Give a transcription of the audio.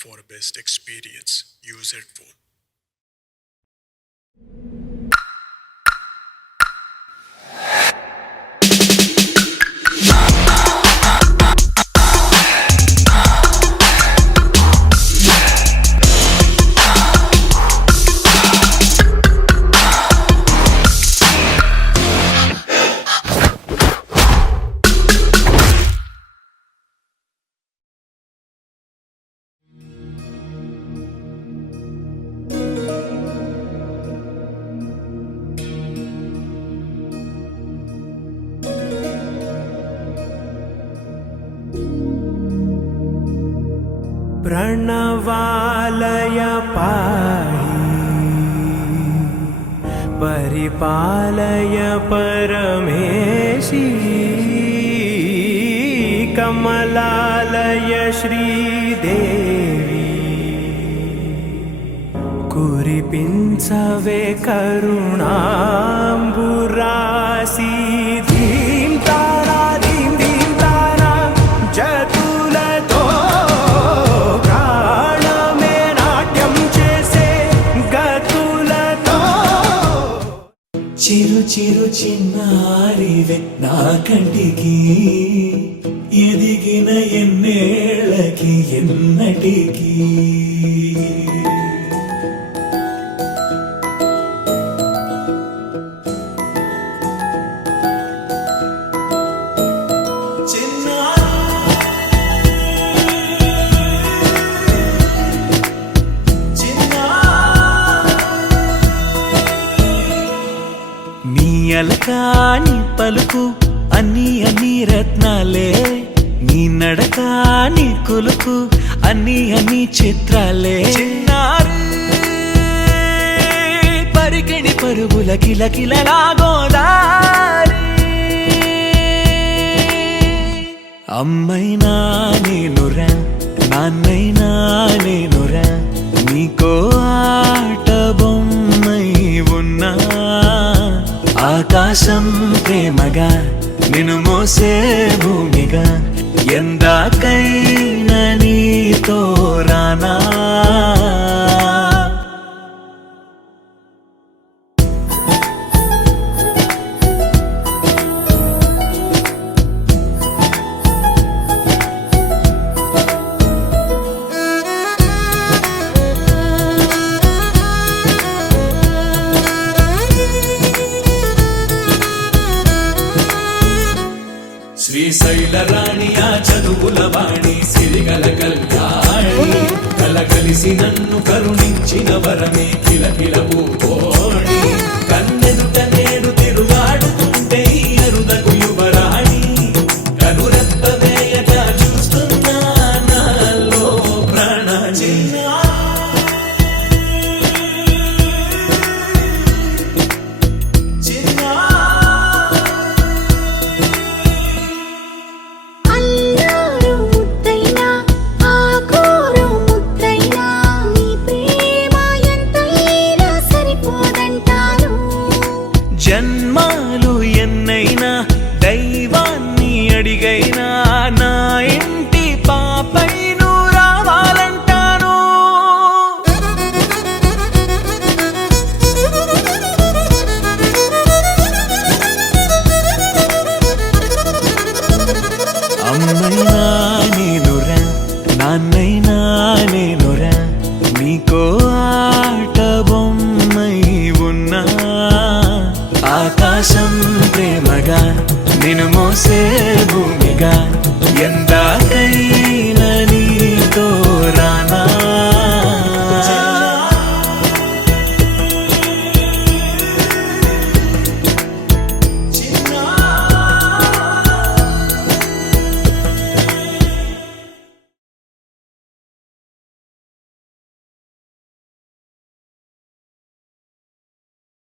for best experience. Use headphone. प्रणवालय पाहि परिपालय परमेशी कमलालय श्रीदेवी कुरिपिंचवे करुणांबुरासी धीम तारा धीम धीम तारा जतुलतो చిరు చిరు చిన్నారివే నా కంటికి ఎదిగిన ఎన్నేళ్ళకి ఎన్నటికి అలకాని పలుకు అన్ని అన్ని రత్నాలే నీ నడకాని కొలుకు అన్ని అన్ని చిత్రాలే చిన్నారు పరికిణి పరుగుల కిలకిలలా గోదారి అమ్మైనా నేనురా నాన్నైనా నేనురా నీకో ఆట బొమ్మై ఉన్నా ఆకాశం ప్రేమగా నిన్ను మోసే భూమిగా ఎందాకైనా నీతో రానా శ్రీశైల రాణి ఆ చదువుల వాణి సిరిగల కళ్యాణి కలగలిసి నన్ను కరుణించిన వరమే కిలకిల పూకోణి కన్నెదుట నేడు తిరుగాడుతుంటే అరుదకు యువరాణి కనురెప్ప వేయక చూస్తున్నా నాలో ప్రాణ జన్మాలు ఎన్నైనా దైవాన్ని అడిగైనా నా ఇంటి పాపై నువ్వు రావాలంటాను అమ్మైనా నేనురా నాన్నైనా నేనురా నీకో ఆట బొమ్మై ఉన్నా ఆకాశం ప్రేమగా నిన్ను మోసే భూమిగా ఎంత